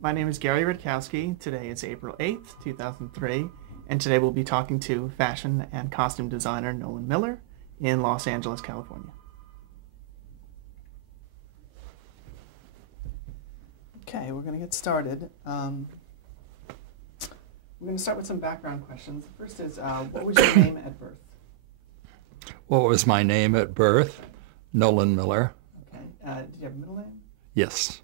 My name is Gary Rutkowski. Today is April 8th, 2003, and today we'll be talking to fashion and costume designer Nolan Miller in Los Angeles, California. Okay, we're going to get started. We're going to start with some background questions. The first is, what was your name at birth? What was my name at birth? Nolan Miller. Okay. Did you have a middle name? Yes.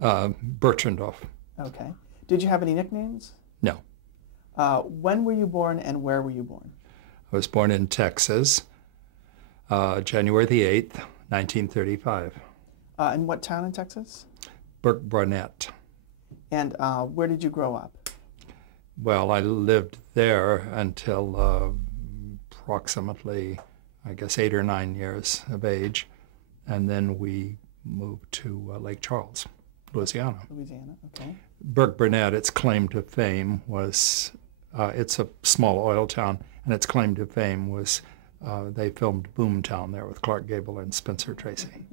Bertrandoff. Okay. Did you have any nicknames? No. When were you born and where were you born? I was born in Texas, January the 8th, 1935. In what town in Texas? Burke Barnett. And where did you grow up? Well, I lived there until approximately, I guess, 8 or 9 years of age. And then we moved to Lake Charles, Louisiana. Louisiana, okay. Burke Barnett, its claim to fame was, it's a small oil town, and its claim to fame was they filmed Boomtown there with Clark Gable and Spencer Tracy.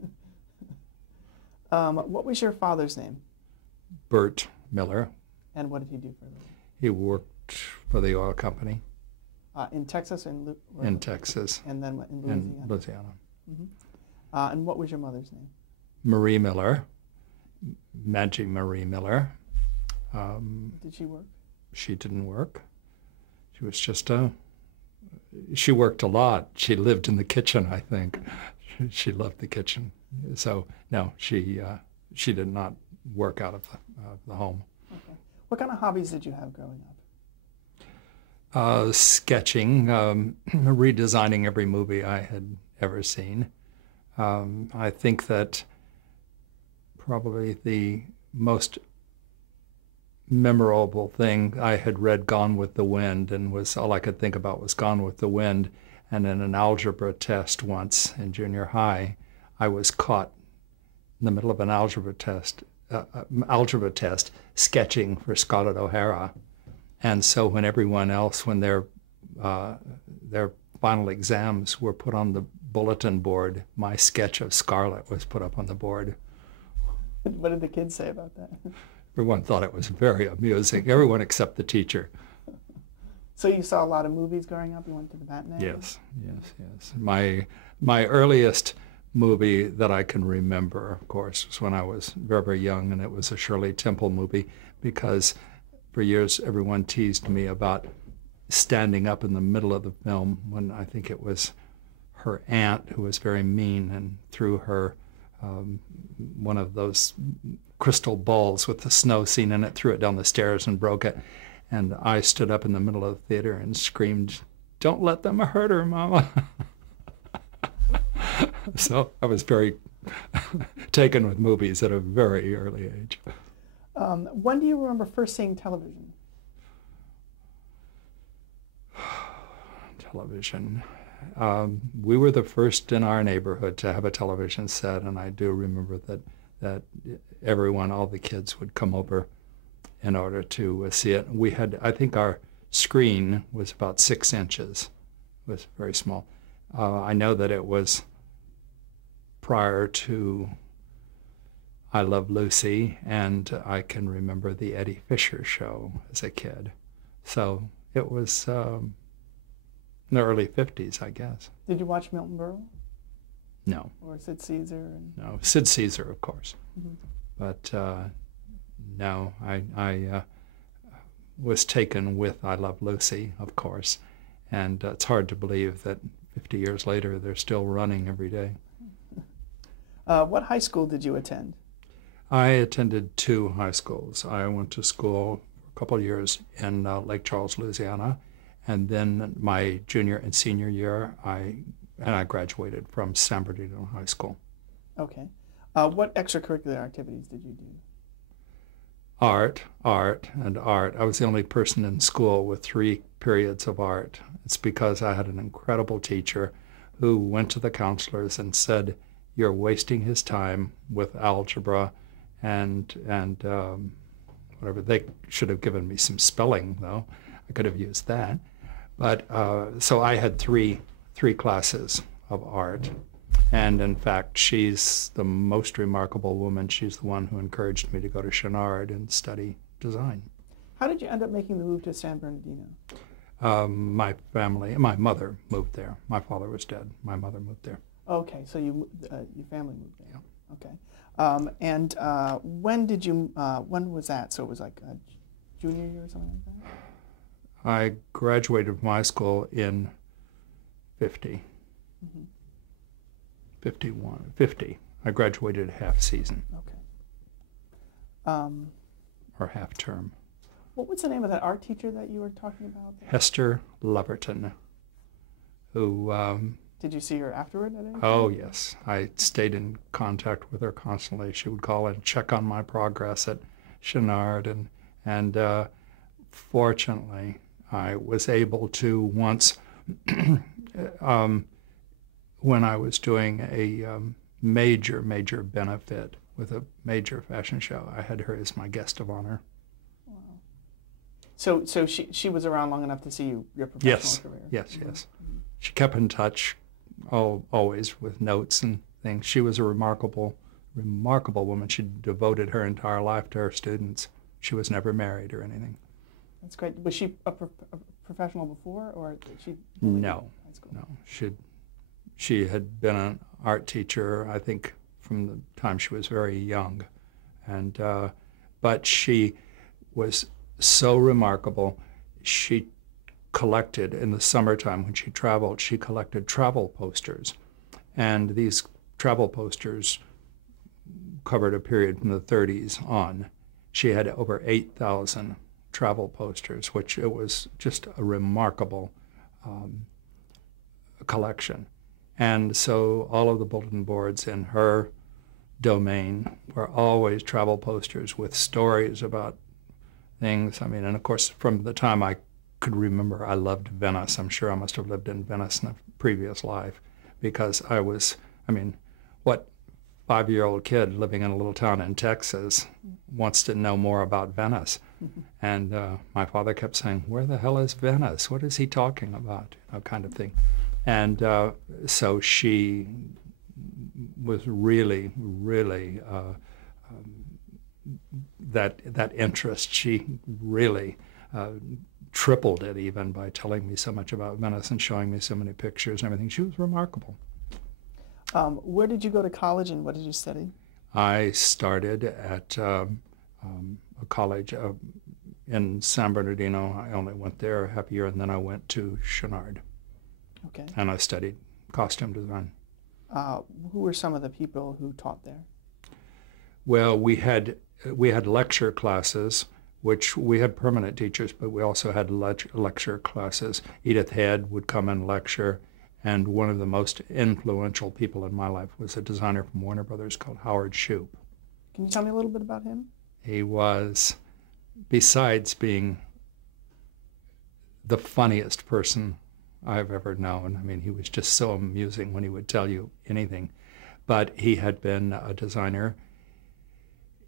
What was your father's name? Bert Miller. And what did he do for a living? He worked for the oil company. In Texas? In Texas. And then in Louisiana? In Louisiana. Mm-hmm. And what was your mother's name? Marie Miller, Magic Marie Miller. Did she work? She didn't work. She was just she worked a lot. She lived in the kitchen, I think. She loved the kitchen. So, no, she did not work out of the home. Okay. What kind of hobbies did you have growing up? Sketching, redesigning every movie I had ever seen. I think that probably the most memorable thing, I had read Gone with the Wind, and was all I could think about was Gone with the Wind. And in an algebra test once in junior high, I was caught in the middle of an algebra test sketching for Scarlett O'Hara. And so when everyone else, when their final exams were put on the bulletin board, my sketch of Scarlett was put up on the board. What did the kids say about that? Everyone thought it was very amusing. Everyone except the teacher. So you saw a lot of movies growing up? You went to the matinee? Yes. My earliest movie that I can remember, of course, was when I was very, very young, and it was a Shirley Temple movie, because for years everyone teased me about standing up in the middle of the film when I think it was her aunt, who was very mean, and threw her one of those crystal balls with the snow scene in it, threw it down the stairs and broke it. And I stood up in the middle of the theater and screamed, "Don't let them hurt her, Mama." So I was very taken with movies at a very early age. When do you remember first seeing television? Television. We were the first in our neighborhood to have a television set, and I do remember that everyone, all the kids, would come over in order to see it. We had, I think our screen was about 6 inches. It was very small. I know that it was prior to I Love Lucy, and I can remember the Eddie Fisher show as a kid. So it was in the early 50s, I guess. Did you watch Milton Berle? No. Or Sid Caesar? No, Sid Caesar, of course. Mm-hmm. But no, I was taken with I Love Lucy, of course. And it's hard to believe that 50 years later they're still running every day. What high school did you attend? I attended 2 high schools. I went to school for a couple of years in Lake Charles, Louisiana, and then my junior and senior year, I graduated from San Bernardino High School. Okay. What extracurricular activities did you do? Art, and art. I was the only person in school with 3 periods of art. It's because I had an incredible teacher who went to the counselors and said, "You're wasting his time with algebra and whatever." They should have given me some spelling, though. I could have used that. But so I had three classes of art, And in fact, she's the most remarkable woman. She's the one who encouraged me to go to Chenard and study design. How did you end up making the move to San Bernardino? My family, my mother moved there. My father was dead. My mother moved there. Okay, so your family moved there. Yeah. Okay. And when was that? So it was like a junior year or something like that? I graduated from high school in 50. Mm-hmm. 50. I graduated half season. Okay. Or half term. What was the name of that art teacher that you were talking about? Hester Leverton, who... Did you see her afterward at anything? Oh, yes. I stayed in contact with her constantly. She would call and check on my progress at Chenard, and fortunately, I was able to once, when I was doing a major benefit with a major fashion show, I had her as my guest of honor. Wow. So she was around long enough to see your professional career? Yes. Mm-hmm. She kept in touch always with notes and things. She was a remarkable woman. She devoted her entire life to her students. She was never married or anything. That's great. Was she a professional before, or did she? No. She had been an art teacher, I think, from the time she was very young, and but she was so remarkable. She collected, in the summertime when she collected travel posters, and these travel posters covered a period from the 30s on. She had over 8,000 travel posters, which it was just a remarkable collection. And so all of the bulletin boards in her domain were always travel posters with stories about things. I mean, and of course, from the time I could remember, I loved Venice. I'm sure I must have lived in Venice in a previous life, because what 5-year-old kid living in a little town in Texas wants to know more about Venice? And my father kept saying, "Where the hell is Venice? What is he talking about?" Kind of thing. And so she was really that interest. She really tripled it even by telling me so much about Venice and showing me so many pictures and everything. She was remarkable. Where did you go to college, and what did you study? I started at a college in San Bernardino. I only went there a half year, and then I went to Chenard. Okay. And I studied costume design. Who were some of the people who taught there? Well, we had lecture classes, which we had permanent teachers, but we also had lecture classes. Edith Head would come and lecture, and one of the most influential people in my life was a designer from Warner Brothers called Howard Shoup. Can you tell me a little bit about him? He was, besides being the funniest person I've ever known, I mean, he was just so amusing when he would tell you anything, but he had been a designer.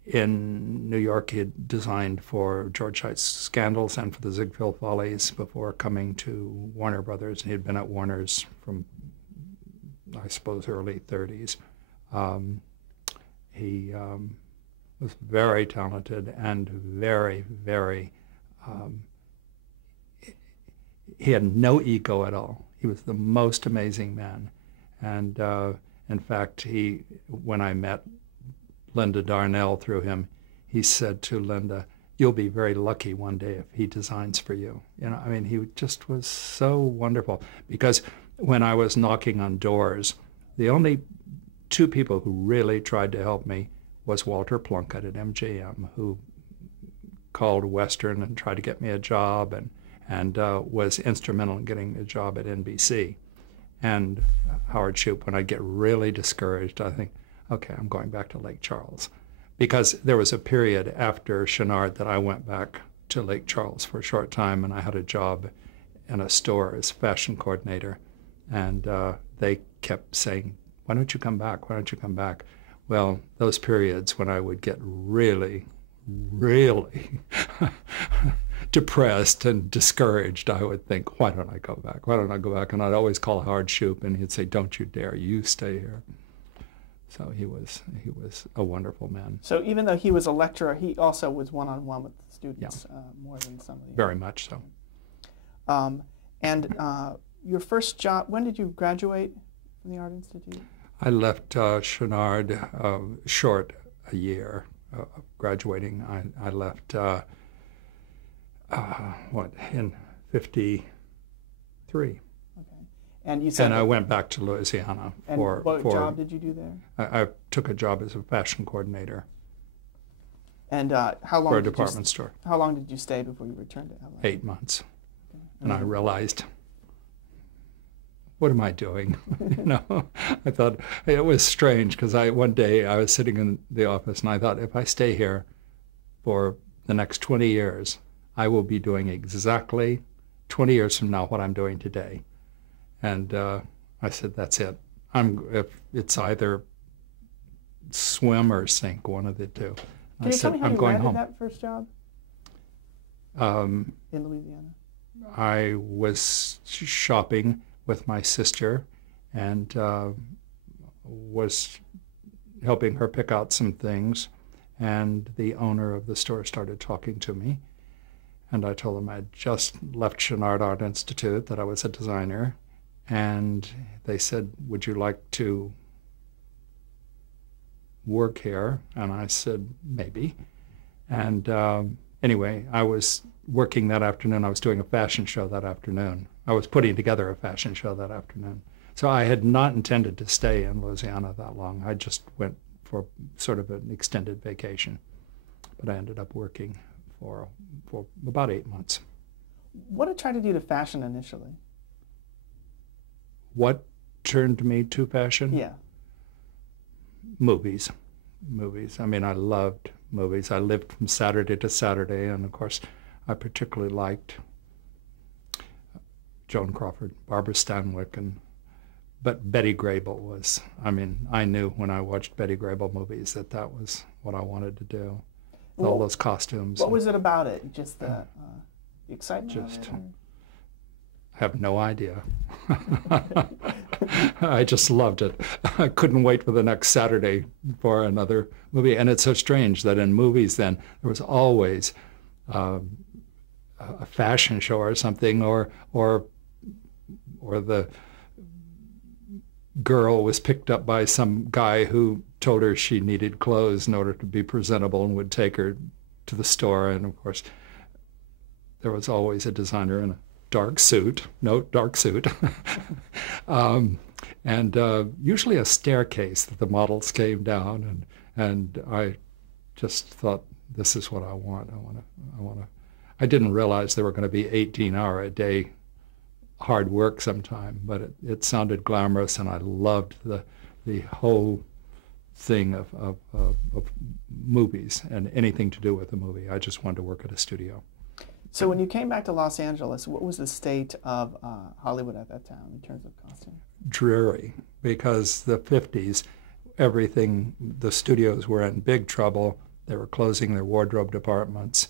In New York, he had designed for George Heit's Scandals and for the Ziegfeld Follies before coming to Warner Brothers. He had been at Warner's from, I suppose, early 30s. He was very talented and very he had no ego at all. He was the most amazing man. And in fact, when I met Linda Darnell through him, he said to Linda, "You'll be very lucky one day if he designs for you." I mean, he just was so wonderful. Because when I was knocking on doors, the only two people who really tried to help me was Walter Plunkett at MGM, who called Western and tried to get me a job, and was instrumental in getting a job at NBC. And Howard Shoup, when I get really discouraged, I think, okay, I'm going back to Lake Charles. Because there was a period after Chenard that I went back to Lake Charles for a short time, and I had a job in a store as fashion coordinator. And they kept saying, "Why don't you come back? Why don't you come back?" Well, those periods when I would get really depressed and discouraged, I would think, why don't I go back? Why don't I go back? And I'd always call Howard Shoup, and he'd say, don't you dare, you stay here. So he was a wonderful man. So even though he was a lecturer, he also was one-on-one with the students, more than some of the Very much so. And your first job, when did you graduate from the Art Institute? I left Chenard short a year of graduating. I left, in 53. Okay. And you said... And I went back to Louisiana for... what job did you do there? I took a job as a fashion coordinator. And how long... For a department store. How long did you stay before you returned to LA? 8 months. Okay. And I realized, what am I doing? I thought it was strange because one day I was sitting in the office and I thought, if I stay here for the next 20 years, I will be doing exactly 20 years from now what I'm doing today. And I said, that's it. If it's either swim or sink, one of the two. Can you tell me how you landed that first job in Louisiana? I was shopping with my sister and was helping her pick out some things, and the owner of the store started talking to me, and I told him I had just left Chenard Art Institute, that I was a designer, and they said, would you like to work here? And I said, maybe. And anyway, I was working that afternoon. I was doing a fashion show that afternoon. I was putting together a fashion show that afternoon. So I had not intended to stay in Louisiana that long. I just went for sort of an extended vacation. But I ended up working for about 8 months. What attracted you to fashion initially? What turned me to fashion? Yeah. Movies. I mean, I loved movies. I lived from Saturday to Saturday, and of course, I particularly liked Joan Crawford, Barbara Stanwyck, but Betty Grable was, I mean, I knew when I watched Betty Grable movies that was what I wanted to do. All those costumes. What was it about it? Just the excitement of it? I have no idea. I just loved it. I couldn't wait for the next Saturday for another movie. And it's so strange that in movies then, there was always a fashion show or something, or the girl was picked up by some guy who told her she needed clothes in order to be presentable and would take her to the store. And of course, there was always a designer in a dark suit, and usually a staircase that the models came down, and I just thought, this is what I want. I didn't realize there were going to be 18-hour-a-day hard work sometime, but it sounded glamorous, and I loved the whole thing of movies and anything to do with a movie. I just wanted to work at a studio. So when you came back to Los Angeles, what was the state of Hollywood at that time in terms of costume? Dreary, because the 50s, the studios were in big trouble. They were closing their wardrobe departments.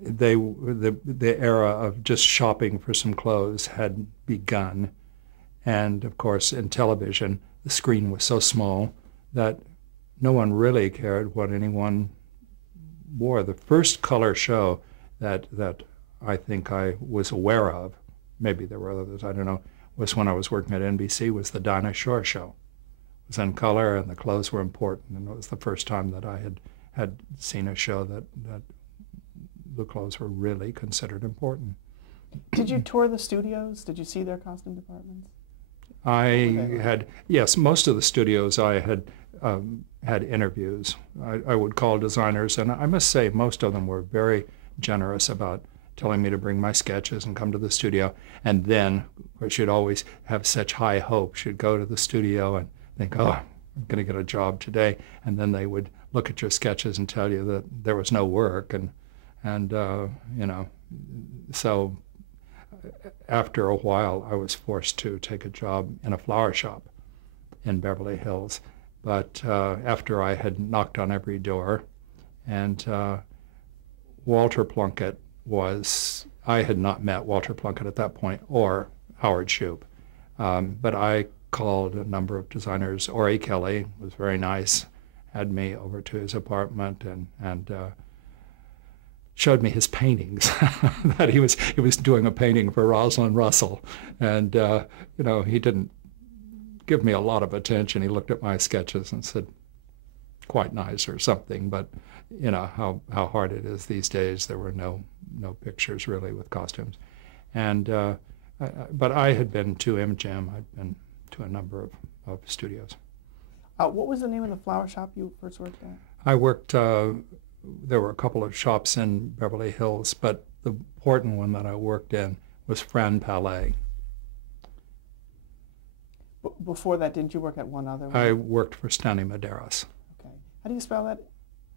The era of just shopping for some clothes had begun. And of course, in television, the screen was so small that no one really cared what anyone wore. The first color show that I think I was aware of, maybe there were others, I don't know, was when I was working at NBC, was the Dinah Shore show. It was in color, and the clothes were important, and it was the first time that I had seen a show that the clothes were really considered important. Did you tour the studios? Did you see their costume departments? Yes, most of the studios I had interviews. I would call designers, and I must say most of them were very generous about telling me to bring my sketches and come to the studio. And then, of course, you'd always have such high hopes. You'd go to the studio and think, oh, I'm going to get a job today. And then they would look at your sketches and tell you that there was no work. And so after a while, I was forced to take a job in a flower shop in Beverly Hills. But after I had knocked on every door, and Walter Plunkett was, I had not met Walter Plunkett at that point, or Howard Shoup. But I called a number of designers. Ori Kelly was very nice, had me over to his apartment and showed me his paintings. That he was doing a painting for Rosalind Russell, and he didn't give me a lot of attention. He looked at my sketches and said, "Quite nice" or something. But you know how hard it is these days. There were no pictures really with costumes, and but I had been to MGM. I'd been to a number of studios. What was the name of the flower shop you first worked at? I worked. There were a couple of shops in Beverly Hills, but the important one that I worked in was Fran Palais. Before that, didn't you work at one other one? I worked for Stanley Medeiros. Okay. How do you spell that?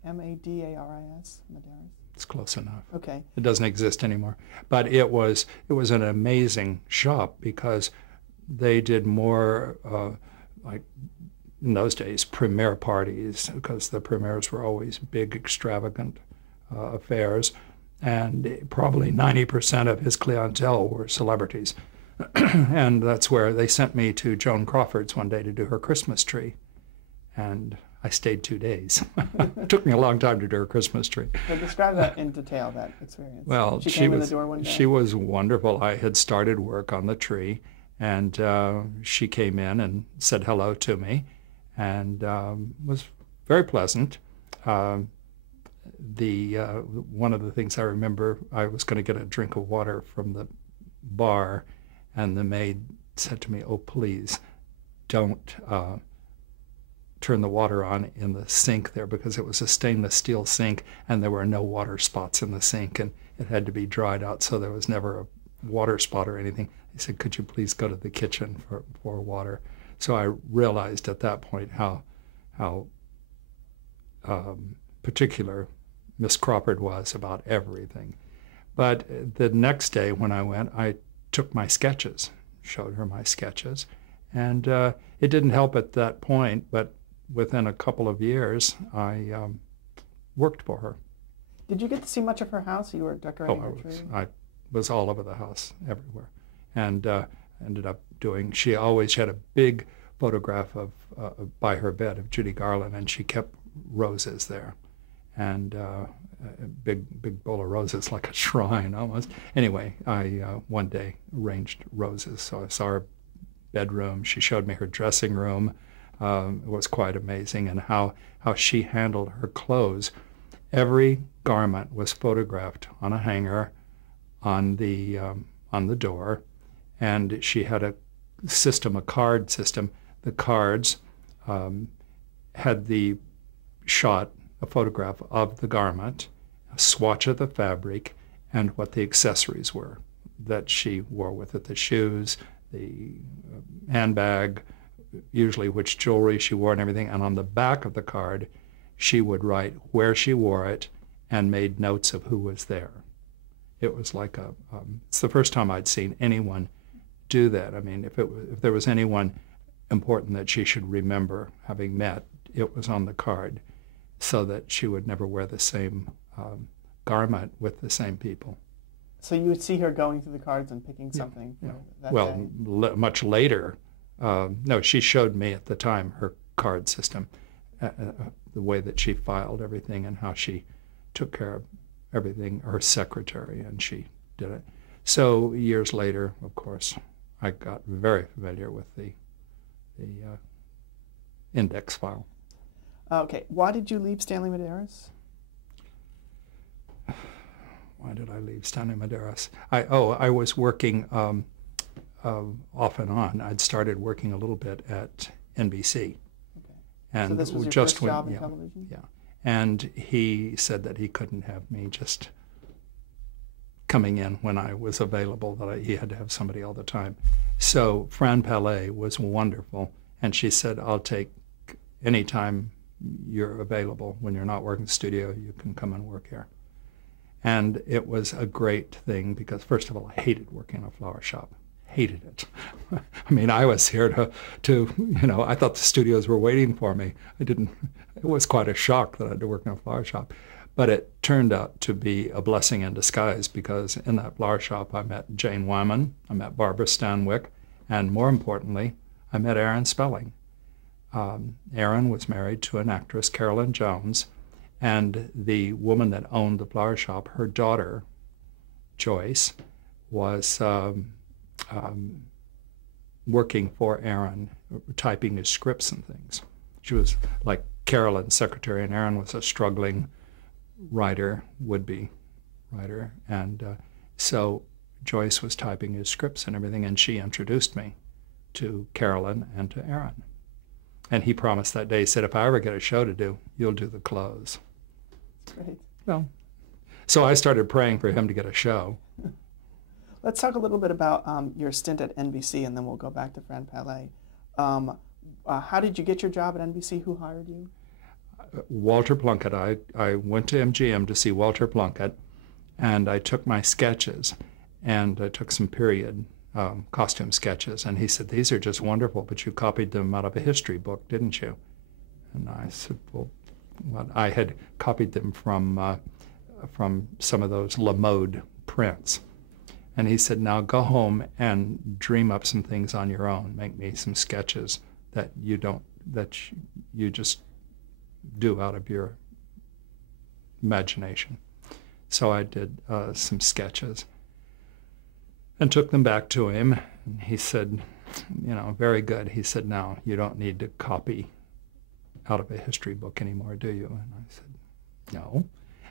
Madaris? Medeiros? It's close enough. Okay. It doesn't exist anymore. But it was an amazing shop because they did more like in those days premiere parties, because the premieres were always big, extravagant affairs, and probably 90% of his clientele were celebrities. And that's where they sent me to Joan Crawford's one day to do her Christmas tree, and I stayed 2 days. It took me a long time to do her Christmas tree. So describe that in detail, that experience. Well, she came in the door one day? She was wonderful. I had started work on the tree, and she came in and said hello to me, and was very pleasant. One of the things I remember, I was going to get a drink of water from the bar, and the maid said to me, "Oh, please, don't turn the water on in the sink there," because it was a stainless steel sink and there were no water spots in the sink, and it had to be dried out, so there was never a water spot or anything. He said, "Could you please go to the kitchen for water?" So I realized at that point how particular Miss Crawford was about everything. But the next day when I went, I took my sketches, showed her my sketches, and it didn't help at that point, but within a couple of years, I worked for her. Did you get to see much of her house? You were decorating her tree? I was all over the house, everywhere, and ended up doing. She always had a big photograph of by her bed of Judy Garland, and she kept roses there, and a big bowl of roses, like a shrine almost. Anyway, I one day arranged roses, so I saw her bedroom. She showed me her dressing room. It was quite amazing, and how she handled her clothes. Every garment was photographed on a hanger on the door, and she had a system, a card system. The cards had the shot, a photograph of the garment, a swatch of the fabric, and what the accessories were that she wore with it, the shoes, the handbag, usually which jewelry she wore and everything. And on the back of the card, she would write where she wore it and made notes of who was there. It was like it's the first time I'd seen anyone do that. I mean, if there was anyone important that she should remember having met, it was on the card, so that she would never wear the same garment with the same people. So you would see her going through the cards and picking something for that day? Much later. No, she showed me at the time her card system, the way that she filed everything and how she took care of everything, her secretary, and she did it. So years later, of course, I got very familiar with the index file. Okay, why did you leave Stanley Medeiros? Why did I leave Stanley Medeiros? I was working off and on. I'd started working a little bit at NBC. Okay. And so this was your just first job in television? Yeah. And he said that he couldn't have me just coming in when I was available, that he had to have somebody all the time. So Fran Palais was wonderful, and she said, "I'll take any time you're available. When you're not working in the studio, you can come and work here." And it was a great thing because, first of all, I hated working in a flower shop. Hated it. I mean, I was here to I thought the studios were waiting for me. It was quite a shock that I had to work in a flower shop. But it turned out to be a blessing in disguise, because in that flower shop I met Jane Wyman, I met Barbara Stanwyck, and more importantly, I met Aaron Spelling. Aaron was married to an actress, Carolyn Jones, and the woman that owned the flower shop, her daughter, Joyce, was working for Aaron, typing his scripts and things. She was like Carolyn's secretary, and Aaron was a struggling writer, would-be writer, and so Joyce was typing his scripts and everything, and she introduced me to Carolyn and to Aaron. And he promised that day, he said, if I ever get a show to do, you'll do the clothes. Great. Well, so I started praying for him to get a show. Let's talk a little bit about your stint at NBC, and then we'll go back to Fran Palais. How did you get your job at NBC? Who hired you? Walter Plunkett. I went to MGM to see Walter Plunkett, and I took my sketches, and I took some period costume sketches, and he said, these are just wonderful, but you copied them out of a history book, didn't you? And I said, well, I had copied them from some of those La Mode prints. And he said, now go home and dream up some things on your own. Make me some sketches that you just do out of your imagination. So I did some sketches and took them back to him. And he said, very good. He said, now you don't need to copy out of a history book anymore, do you? And I said, no.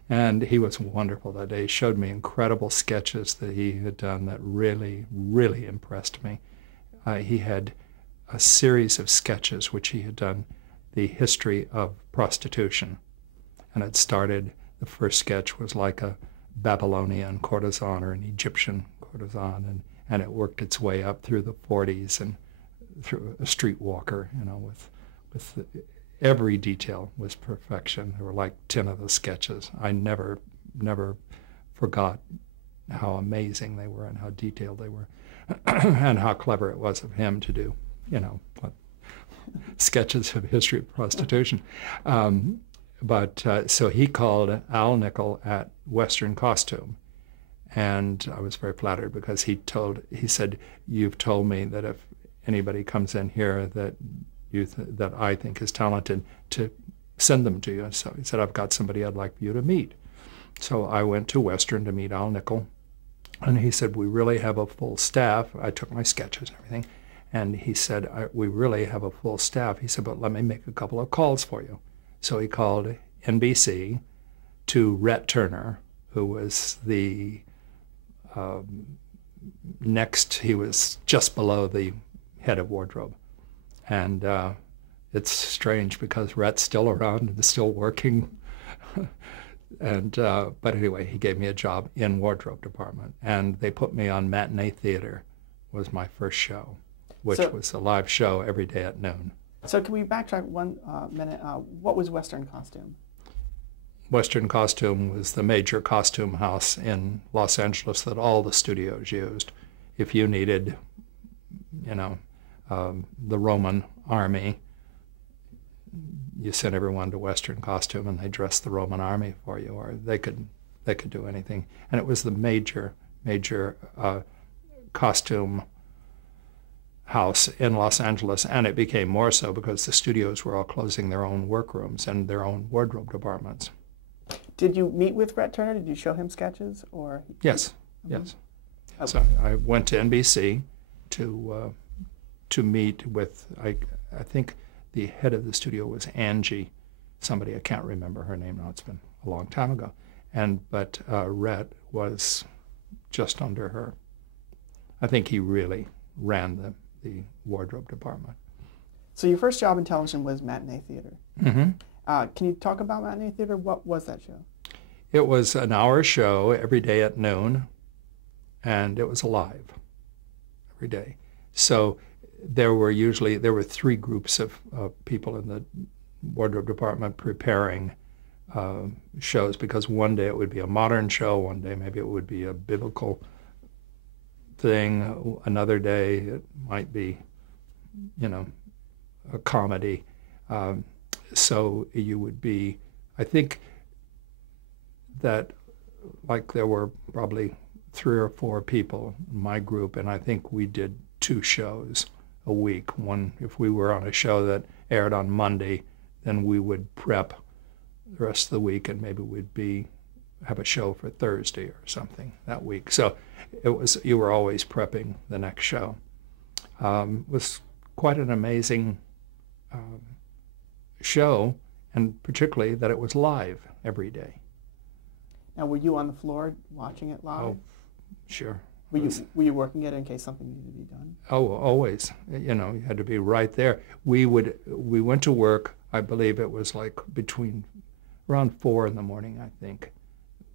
And he was wonderful that day. He showed me incredible sketches that he had done that really, really impressed me. He had a series of sketches which he had done, the history of prostitution. And it started, the first sketch was like a Babylonian courtesan or an Egyptian courtesan, and it worked its way up through the 40s and through a streetwalker, with every detail was perfection. There were like 10 of the sketches. I never forgot how amazing they were and how detailed they were and how clever it was of him to do, sketches of history of prostitution. So he called Al Nickel at Western Costume, and I was very flattered because he said, you've told me that if anybody comes in here that that I think is talented, to send them to you. So he said, I've got somebody I'd like you to meet. So I went to Western to meet Al Nickel, and he said, we really have a full staff. I took my sketches and everything, and he said, we really have a full staff. He said, but let me make a couple of calls for you. So he called NBC to Rhett Turner, who was the next, he was just below the head of wardrobe. And it's strange because Rhett's still around and is still working. But anyway, he gave me a job in wardrobe department, and they put me on Matinee Theater, was my first show, which was a live show every day at noon. So can we backtrack one minute? What was Western Costume? Western Costume was the major costume house in Los Angeles that all the studios used. If you needed, the Roman army, you sent everyone to Western Costume and they dressed the Roman army for you, or they could do anything. And it was the major costume house in Los Angeles, and it became more so because the studios were all closing their own workrooms and their own wardrobe departments. Did you meet with Rhett Turner? Did you show him sketches, or? Yes, yes. Okay. So I went to NBC to meet with, I think the head of the studio was Angie, somebody, I can't remember her name now, it's been a long time ago. But Rhett was just under her. I think he really ran the wardrobe department. So your first job in television was Matinee Theater. Mm-hmm. Can you talk about Matinee Theater? What was that show? It was an hour show every day at noon, and it was live every day. So there were 3 groups of people in the wardrobe department preparing shows, because one day it would be a modern show, one day maybe it would be a biblical thing, another day it might be, a comedy. So you would be, I think that like there were probably 3 or 4 people in my group, and I think we did 2 shows a week. One, if we were on a show that aired on Monday, then we would prep the rest of the week, and maybe we'd have a show for Thursday or something that week. So you were always prepping the next show. It was quite an amazing show, and particularly that it was live every day. Now, were you on the floor watching it live? Oh, sure. Were you working it in case something needed to be done? Oh, always. You know, you had to be right there. We went to work, I believe it was like around 4 in the morning, I think.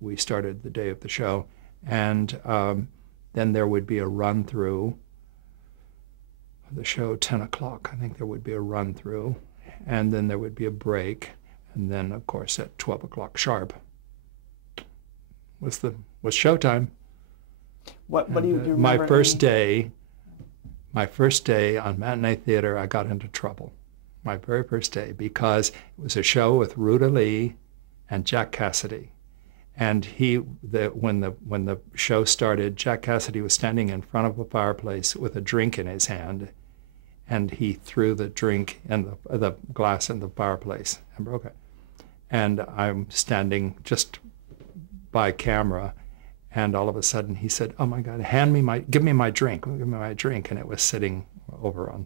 We started the day of the show. And then there would be a run-through. The show, 10 o'clock, I think there would be a run-through. And then there would be a break. And then, of course, at 12 o'clock sharp was showtime. What do you remember? My first day on matinee theater, I got into trouble. My very first day, because it was a show with Ruta Lee and Jack Cassidy. And when the show started, Jack Cassidy was standing in front of a fireplace with a drink in his hand, and he threw the drink and the glass in the fireplace and broke it. And I'm standing just by camera, and all of a sudden he said, "Oh my God, give me my drink, give me my drink." And it was sitting over on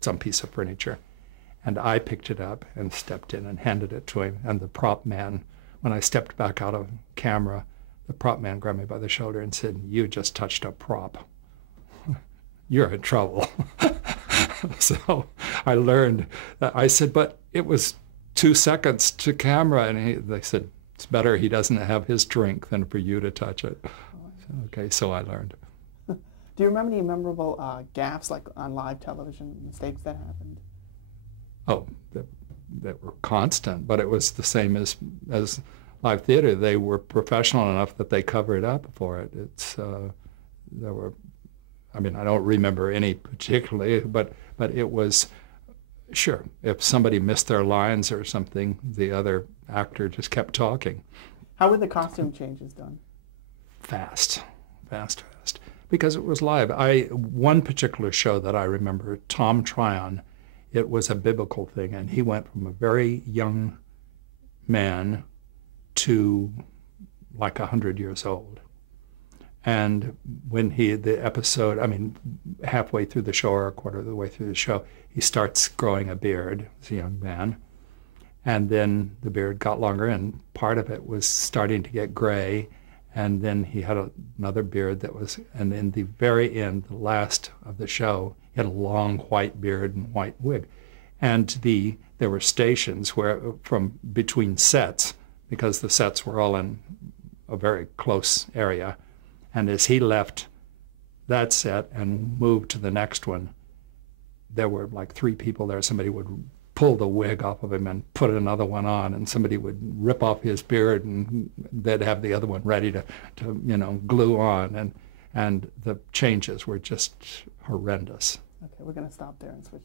some piece of furniture. And I picked it up and stepped in and handed it to him. And the prop man, when I stepped back out of camera, the prop man grabbed me by the shoulder and said, "You just touched a prop. You're in trouble." So I learned that. I said, "But it was 2 seconds to camera." And they said, "It's better he doesn't have his drink than for you to touch it." Okay, so I learned. Do you remember any memorable gaffes, like on live television, mistakes that happened? Oh, that were constant, but it was the same as live theater. They were professional enough that they covered up for it. There were, I mean, I don't remember any particularly, but it was, sure, if somebody missed their lines or something, the other actor just kept talking. How were the costume changes done? Fast. Because it was live. One particular show that I remember, Tom Tryon, it was a biblical thing, and he went from a very young man to like 100 years old. And when the episode, I mean, halfway through the show or a quarter of the way through the show, he starts growing a beard as a young man. And then the beard got longer, and part of it was starting to get gray. And then he had another beard and in the very end, the last of the show, he had a long white beard and white wig. And there were stations from between sets, because the sets were all in a very close area. And as he left that set and moved to the next one, there were like 3 people there. Somebody would pull the wig off of him and put another one on, and somebody would rip off his beard, and they'd have the other one ready to glue on. And the changes were just horrendous. Okay, we're going to stop there and switch